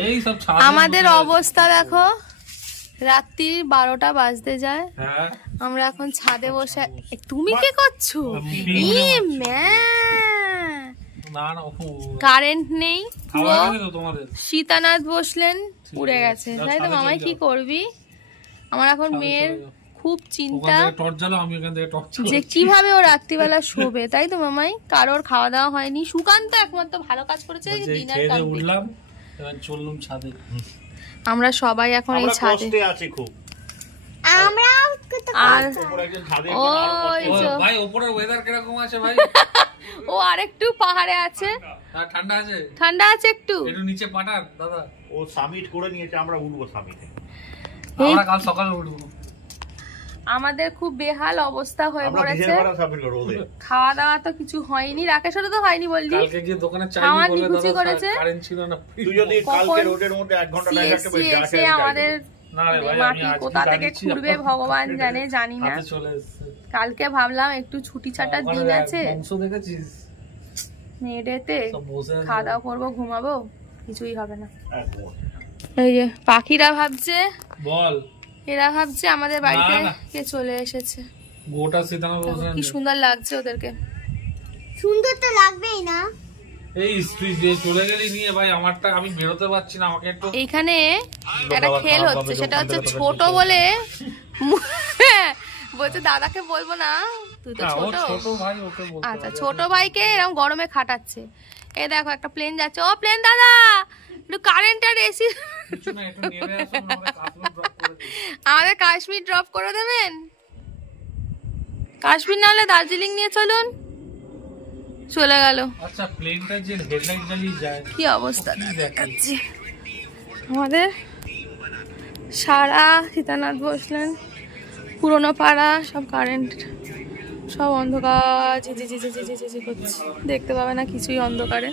এই সব আমাদের অবস্থা দেখো, রাত্রি 12টা বাজতে যায়, আমরা এখন ছাদে বসে। তুমি কি করছো? কারেন্ট নেই, সীতানাথ বসলেন উড়ে গেছে, তাই তো? মামাই কি করবি? আমার এখন মেয়ের খুব চিন্তা যে কিভাবে ও রাত্রিবেলা শোবে, তাই তো মামাই? কারোর খাওয়া দাওয়া হয়নি, সুকান্ত একমাত্র ভালো কাজ করেছে, ডিনার উঠলাম, এবার চললাম ছাদে। আমরা সবাই এখন এই ছাদে আছি খুব। ভাই উপরের ওয়েদার কিরকম আছে ভাই? ও আরেকটু পাহাড়ে আছে, ঠান্ডা আছে, ঠান্ডা আছে একটু নিচে পাঠান দাদা। ও সামিট করে নিয়েছে, আমরা উঠবো সামিটে, আমরা কাল সকালে উঠবো। আমাদের খুব বেহাল অবস্থা হয়ে পড়েছে, খাওয়া দাওয়া তো কিছু হয়নি, রাকেশেরও তো হয়নি বললি। কালকে গিয়ে দোকানে চাইনি বলে দাদা কারেন্ট ছিল না। তুই যদি কালকে রোডের মধ্যে 1 ঘন্টা না থাকতে পারিস, এসে আমাদের কোথা থেকে খুঁড়বে ভগবান জানে, জানি না। কালকে ভাবলাম একটু ছুটি ছাটার দিন আছে, মেয়েডেতে খাওয়া দাওয়া করবো, ঘুমাবো, কিছুই হবে না। এই যে পাখিরা ভাবছে, বল এরা ভাবছে আমাদের বাড়িতে কে চলে এসেছে। গোটা সীতানাথ বসে কি সুন্দর লাগছে ওদেরকে। সুন্দর তো লাগবেই না। এই তুই যে চলে গেলি নিয়ে ভাই, আমারটা আমি বেরোতে পারছি না, আমাকে একটু। এইখানে একটা খেল হচ্ছে, সেটা হচ্ছে ছোট বলে বলছে দাদাকে বলবো না, তুই তো ছোট ভাই, ওকে বলতে। আচ্ছা, ছোট ভাইকে এরকম গরমে খাটাচ্ছে। এই দেখো একটা প্লেন যাচ্ছে, ও প্লেন দাদা একটু কারেন্ট আর এসি আমাদের কাশ্মীর ড্রপ করে দেবেন। কাশ্মীর না হলে দার্জিলিং নিয়ে চলুন। চলে গেল। আচ্ছা, প্লেনটা যে হেডলাইট জ্বালিয়ে যায়, কি অবস্থা দেখাচ্ছি আমাদের। সারা সীতানাথ বসলেন, পুরোনো পাড়া সব কারেন্ট, সব অন্ধকার, ঝিঝি করছে, দেখতে পাবে না কিছুই অন্ধকারে,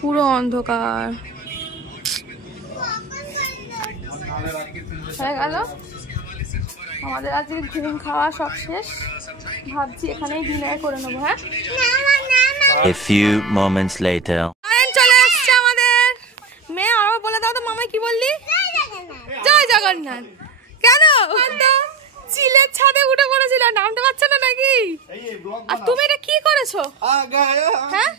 পুরো অন্ধকার হয়ে গেল। আমাদের আজকে ঘুম খাওয়া সব শেষ, ভাবছি এখানেই ডিনার করে নেবো। হ্যাঁ, A few moments later. Current চলে আসছে আমাদের। মেয়ে আরো বলে দাও তো, মামাই কি বললি? জয় জগন্নাথ। কেন চিলের ছাদে উঠে পড়েছিল, নামতে পারছো না নাকি? আর তুমি এটা কি করেছো? হ্যাঁ,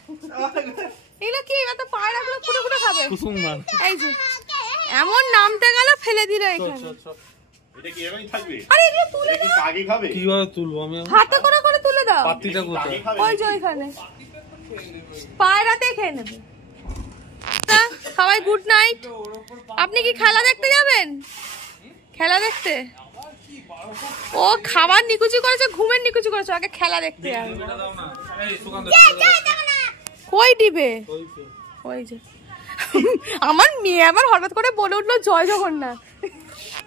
এগুলো কি? এত পায়রাগুলো ফুটে ফুটে খাবে। এই যে এমন নামতে গেল, ফেলে দিল এখানে। আরে এগুলো তুলে দাও। কিভাবে তুলবো আমি? হাতে করে করে তুলে দাও। পাতিটা কোথায়? ওই যে ওইখানে, পায়রাতে খেয়ে নেবে। সবাই গুড নাইট। আপনি কি খেলা দেখতে যাবেন? খেলা দেখতে? ও খাবার নিকুচি করেছে, ঘুমের নিকুচি করেছে, আগে খেলা দেখতে যাবে। কই দিবে? ওই যে আমার মেয়ে আবার হঠাৎ করে বলে উঠলো জয় জগন্নাথ।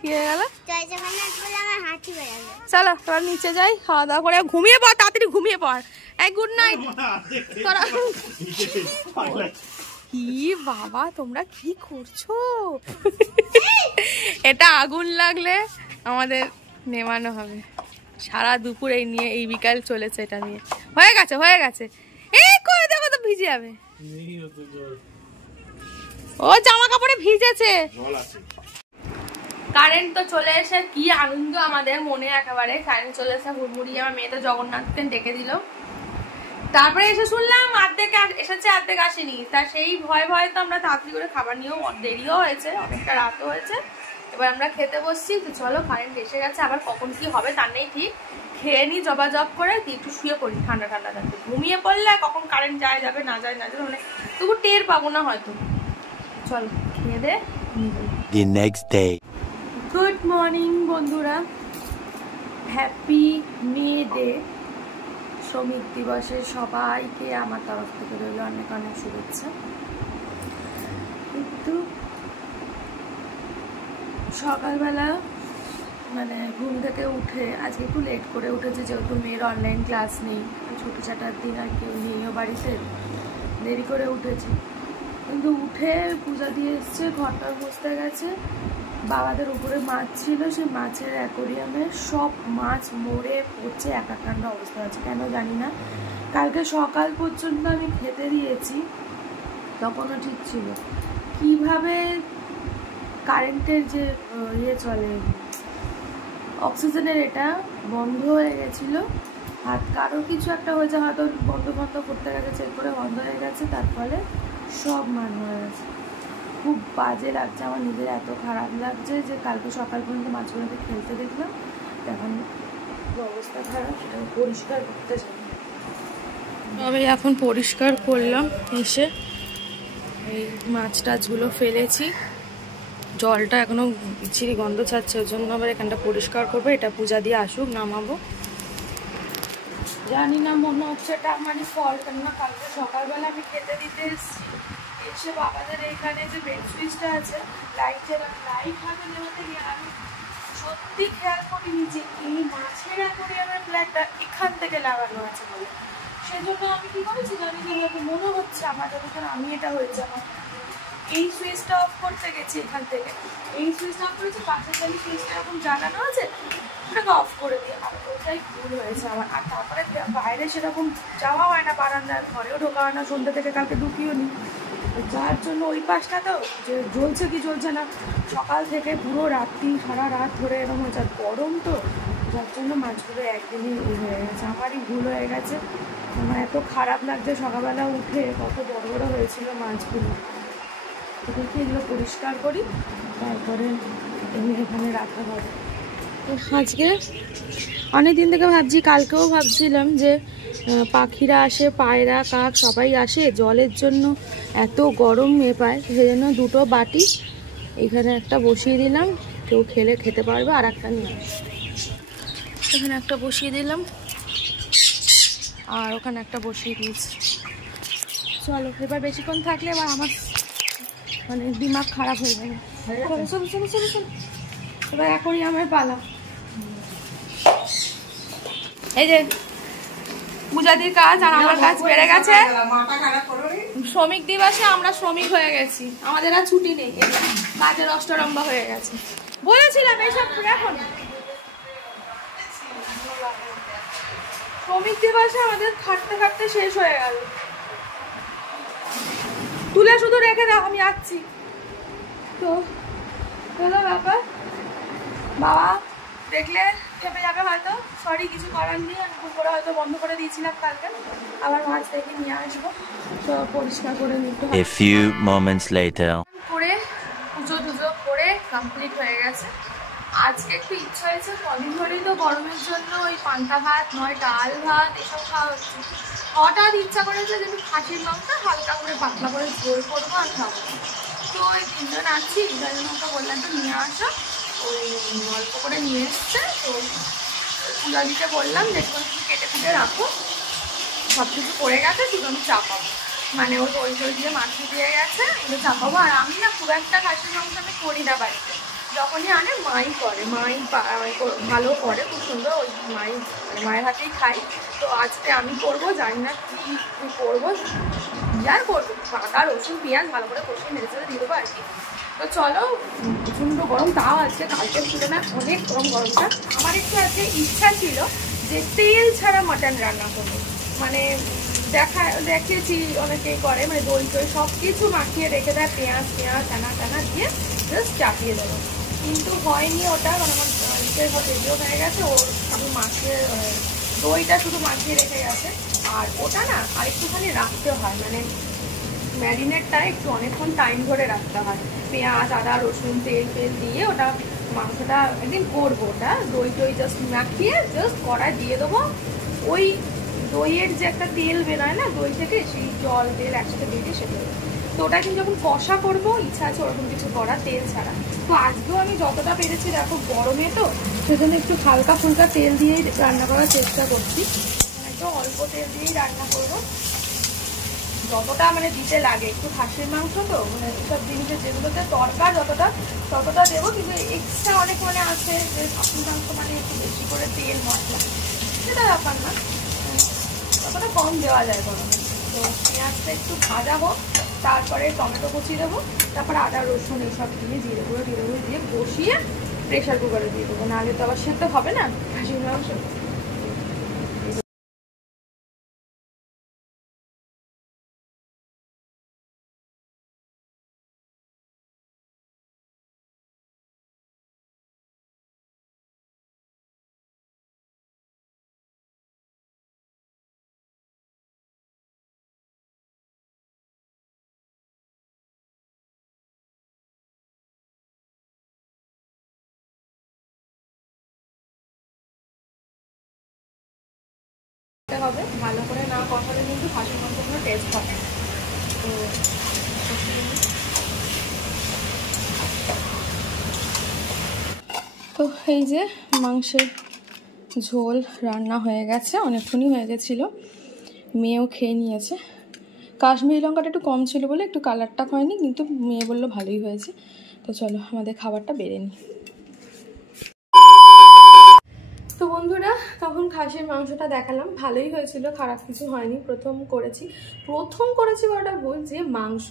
কি হয়ে গেল? চলো তোরা নিচে যাই, খাওয়া দাওয়া করে ঘুমিয়ে পড়, তাড়াতাড়ি ঘুমিয়ে পড়। এই গুড নাইট তোরা। কি বাবা, তোমরা কি করছো? এটা আগুন লাগলে আমাদের নেমানো হবে। সারা দুপুর এই নিয়ে, এই বিকাল চলেছে এটা নিয়ে। হয়ে গেছে হয়ে গেছে, এই করে দেখো তো ভিজে যাবে। ও জামা কাপড়ে ভিজেছে। কারেন্ট তো চলে এসে কি আনন্দ আমাদের মনে, একেবারে কারেন্ট চলে এসে হুড়মুড়ি। আমার মেয়ে তো জগন্নাথকে ডেকে দিল, তারপরে এসে শুনলাম অর্ধেক এসেছে অর্ধেক আসেনি। তা সেই ভয় ভয়ে তো আমরা তাড়াতাড়ি করে খাবার নিয়েও, দেরিও হয়েছে, অনেকটা রাতও হয়েছে। এবার আমরা খেতে বসছি। তো চলো, কারেন্ট এসে গেছে, আবার কখন কি হবে তার নেই ঠিক। খেয়ে নি জব করে, একটু শুয়ে পড়ি ঠান্ডা ঠান্ডা থাকতে। ঘুমিয়ে পড়লে কখন কারেন্ট যায় যাবে না যায় না যাবে, মানে তবু টের পাবো না হয়তো। চলো খেয়ে দে। The next day. Good morning বন্ধুরা, হ্যাপি মে ডে। শ্রমিক দিবসের সবাইকে আমার তরফ থেকে রইল অনেক অনেক শুভেচ্ছা। কিন্তু সকালবেলা মানে ঘুম থেকে উঠে, আজকে একটু লেট করে উঠেছে, যেহেতু মেয়ের অনলাইন ক্লাস নেই, ছুটি ছাটার দিন আর কেউ নেইও বাড়িতে, দেরি করে উঠেছে। কিন্তু উঠে পূজা দিয়ে এসছে, ঘরটা মুছতে গেছে। বাবাদের উপরে মাছ ছিল, সেই মাছের অ্যাকোরিয়ামে সব মাছ মরে পড়ছে, একাকাণ্ড অবস্থা আছে, কেন জানি না। কালকে সকাল পর্যন্ত আমি খেতে দিয়েছি, তখনও ঠিক ছিল। কিভাবে কারেন্টের যে চলে অক্সিজেনের এটা বন্ধ হয়ে গেছিলো, হাত কারোর কিছু একটা হয়েছে, হয়তো বন্ধ করতে গেছে, চেক করে বন্ধ হয়ে গেছে, তার ফলে সব মান হয়ে গেছে। খুব বাজে লাগছে আমার নিজের, এত খারাপ লাগছে যে কালকে সকাল পর্যন্ত মাছগুলোকে খেলতে দেখলাম, এখন অবস্থা খারাপ, সেটা পরিষ্কার করতে চাই। তবে এখন পরিষ্কার করলাম, এসে এই মাছ টাছগুলো ফেলেছি, জলটা এখনো বিচ্ছিরি গন্ধ ছাড়ছে, ওর জন্য আবার এখানটা পরিষ্কার করবো। এটা পূজা দিয়ে আসুক, নামাবো। জানি না, মনে হচ্ছে এটা আমারই ফল, কেননা কালকে সকালবেলা আমি খেতে দিতে এসে বাবাদের এখানে যে বেড সুইচটা আছে, লাইট হাতে নেওয়াতে গিয়ে আমি সত্যি খেয়াল করিনি যে এই মাছের অ্যাকোয়ারিয়ামের প্ল্যানটা এখান থেকে লাগানো আছে বলে। সেজন্য আমি কি করেছি জানি না, মনে হচ্ছে আমার যতক্ষণ আমি এটা হয়েছে, আমার এই সুইচটা অফ করতে গেছি, এখান থেকে এই সুইচটা অফ করেছি, পাশের জানি সুইচটা এরকম জ্বালানো আছে, ওটাকে অফ করে দিই। আর ওটাই ভুল হয়েছে আমার। আর তারপরে বাইরে সেরকম যাওয়া হয় না, বারান্দার ঘরেও ঢোকা হয় না, সন্ধ্যা থেকে কালকে ঢুকিও নি, যার জন্য ওই পাশটা তো যে জ্বলছে কি জ্বলছে না, সকাল থেকে পুরো রাত্রি সারা রাত ধরে এরকম হয়েছে, আর গরম তো, যার জন্য মাছগুলো একদিনই হয়ে গেছে। আমারই ভুল হয়ে গেছে। আমার এত খারাপ লাগছে, সকালবেলা উঠে কত বড় বড় হয়েছিল মাছগুলো। দেখি এগুলো পরিষ্কার করি, তারপরে এমনি এখানে রাখা হবে। আজকে অনেকদিন থেকে ভাবছি, কালকেও ভাবছিলাম যে পাখিরা আসে, পায়রা কাক সবাই আসে, জলের জন্য এত গরম পায়, সেই জন্য দুটো বাটি এখানে একটা বসিয়ে দিলাম, কেউ খেতে পারবে, আর একটা নিয়ে আসে। এখানে একটা বসিয়ে দিলাম, আর ওখানে একটা বসিয়ে দিয়েছি। চলো, এবার বেশিক্ষণ থাকলে এবার আমার মানে দিমাগ খারাপ হয়ে যাবে। চলো চলো চলো চলো, এবার এখনই আমার পালা। এই যে পূজাদির কাজ আর আমার কাজ বেড়ে গেছে। শ্রমিক দিবসে আমরা শ্রমিক হয়ে গেছি, আমাদের আর ছুটি নেই, কাজের অষ্টরম্বা হয়ে গেছে। বলেছিলাম এইসব এখন শ্রমিক দিবসে আমাদের খাটতে খাটতে শেষ হয়ে গেল। তুলে শুধু রেখে দাও, আমি যাচ্ছি। তো হলো ব্যাপার, বাবা দেখলে খেপে যাবে হয়তো, সরি, কিছু করার নেই। আমি পুকুরে হয়তো বন্ধ করে দিয়েছিলাম কালকে, আবার মাছ দেখে নিয়ে আসবো, তো পরিষ্কার করে নিতে হবে। A few moments later. করে পুজো টুজো করে কমপ্লিট হয়ে গেছে। আজকে একটু ইচ্ছা হয়েছে, কদিন ধরেই তো গরমের জন্য ওই পান্তা ভাত নয় ডাল ভাত এসব খাওয়া হচ্ছে, হঠাৎ ইচ্ছা করেছে যে একটু খাসির মাংস হালকা করে পাতলা করে ঝোল করবো আর খাবো। তো ওই তিনজন আছি, যার জন্য ওকে বললাম তো নিয়ে আসো, ওই অল্প করে নিয়ে এসছে। তো পূজা দিতে বললাম যে একটু কেটে কুটে রাখো, সব কিছু করে গেছে, শুধু আমি চাপাবো, মানে ওই দই দিয়ে মাছ দিয়ে গেছে, ওগুলো চাপাবো। আর আমি না খুব একটা খাসির মাংস আমি করি না বাড়িতে, যখনই আনে মাই করে, মাই ভালো করে, খুব সুন্দর, ওই মায়ের হাতেই খাই। তো আজকে আমি করবো, জানি না কি করবো, আর করবো আদা রসুন পেঁয়াজ ভালো করে কষিয়ে মেরে চেড়ে দিয়ে দেবো আর কি। তো চলো, প্রচণ্ড গরম, তাও আজকে কালকের তুলনায় অনেক কম গরমটা। আমার একটু আজকে ইচ্ছা ছিল যে তেল ছাড়া মাটন রান্না করবো, মানে দেখেছি অনেকেই করে, মানে দই টই সব কিছু মাখিয়ে রেখে দেয়, পেঁয়াজ টানা দিয়ে জাস্ট চাপিয়ে দেবো, কিন্তু হয়নি ওটা, মানে আমার নিজের সব রেডিও হয়ে গেছে, ওর শুধু মাখিয়ে দইটা শুধু মাখিয়ে রেখে গেছে। আর ওটা না আর একটুখানি রাখতে হয়, মানে ম্যারিনেটটা একটু অনেকক্ষণ টাইম ধরে রাখতে হয়, পেঁয়াজ আদা রসুন তেল দিয়ে ওটা মাংসটা একদিন করবো, ওটা দই টই জাস্ট মাখিয়ে জাস্ট কড়াই দিয়ে দেবো। ওই দইয়ের যে একটা তেল বেরোয় না দই থেকে, সেই জল তেল একসাথে দিয়ে সেটা, তো ওটা কিন্তু যখন কষা করবো ইচ্ছা আছে ওরকম কিছু করা তেল ছাড়া। তো আজকেও আমি যতটা পেরেছি, দেখো গরমে তো সেজন্য একটু হালকা ফুলকা তেল দিয়েই রান্না করার চেষ্টা করছি, একদম অল্প তেল দিয়েই রান্না করবো, যতটা মানে দিতে লাগে। একটু খাসির মাংস তো, মানে সব জিনিসের যেগুলোতে দরকার ততটা দেবো, কিন্তু এক্সট্রা অনেক মানে আছে যে খাসির মাংস মানে একটু বেশি করে তেল মশলা, সেটা ব্যাপার না, ততটা কম দেওয়া যায় গরমে। তো পেঁয়াজটা একটু ভাজা হোক, তারপরে টমেটো কুচি দেবো, তারপরে আদা রসুন এইসব দিয়ে জিরে গুঁড়ো দিয়ে বসিয়ে প্রেশার কুকারে দিয়ে দেবো, নাহলে তো আবার সেদ্ধ হবে না খাসির মাংস। কষাতে হবে, ভালো করে না কষালে কিন্তু খাসির মাংস কোনো টেস্ট হবে না। তো তো এই যে মাংসের ঝোল রান্না হয়ে গেছে, অনেকক্ষণই হয়ে গেছিলো, মেয়েও খেয়ে নিয়েছে। কাশ্মীরি লঙ্কাটা একটু কম ছিল বলে একটু কালারটা হয়নি, কিন্তু মেয়ে বললো ভালোই হয়েছে। তো চলো আমাদের খাবারটা বেড়ে নিই। তো বন্ধুরা, তখন খাসির মাংসটা দেখালাম, ভালোই হয়েছিল, খারাপ কিছু হয়নি। প্রথম করেছি বড়টা ভুল, যে মাংস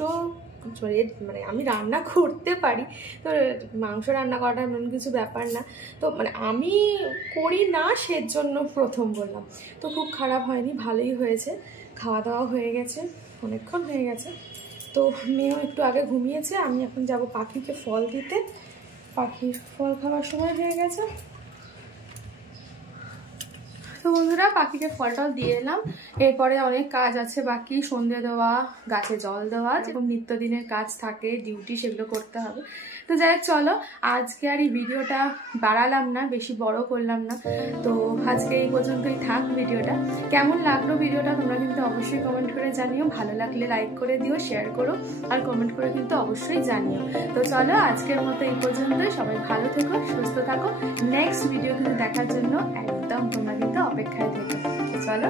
মানে আমি রান্না করতে পারি, তো মাংস রান্না করাটা এমন কিছু ব্যাপার না। তো মানে আমি করি না, সেজন্য প্রথম বললাম। তো খুব খারাপ হয়নি, ভালোই হয়েছে। খাওয়া দাওয়া হয়ে গেছে, অনেকক্ষণ হয়ে গেছে। তো মেয়েও একটু আগে ঘুমিয়েছে, আমি এখন যাব পাখিকে ফল দিতে। পাখির ফল খাওয়ার সময় হয়ে গেছে। তো বন্ধুরা, পাখিকে ফল টল দিয়ে এলাম। এরপরে অনেক কাজ আছে বাকি, সন্ধে দেওয়া, গাছে জল দেওয়া, যেরকম নিত্যদিনের কাজ থাকে, ডিউটি, সেগুলো করতে হবে। তো যাই হোক, চলো আজকে আর এই ভিডিওটা বাড়ালাম না, বেশি বড় করলাম না। তো আজকে এই পর্যন্তই থাক ভিডিওটা। কেমন লাগলো ভিডিওটা তোমরা কিন্তু অবশ্যই কমেন্ট করে জানিও। ভালো লাগলে লাইক করে দিও, শেয়ার করো, আর কমেন্ট করে কিন্তু অবশ্যই জানিও। তো চলো আজকের মতো এই পর্যন্তই। সবাই ভালো থেকো, সুস্থ থাকো। নেক্সট ভিডিও কিন্তু দেখার জন্য একদম তোমরা কিন্তু অপেক্ষায় থেকো। চলো।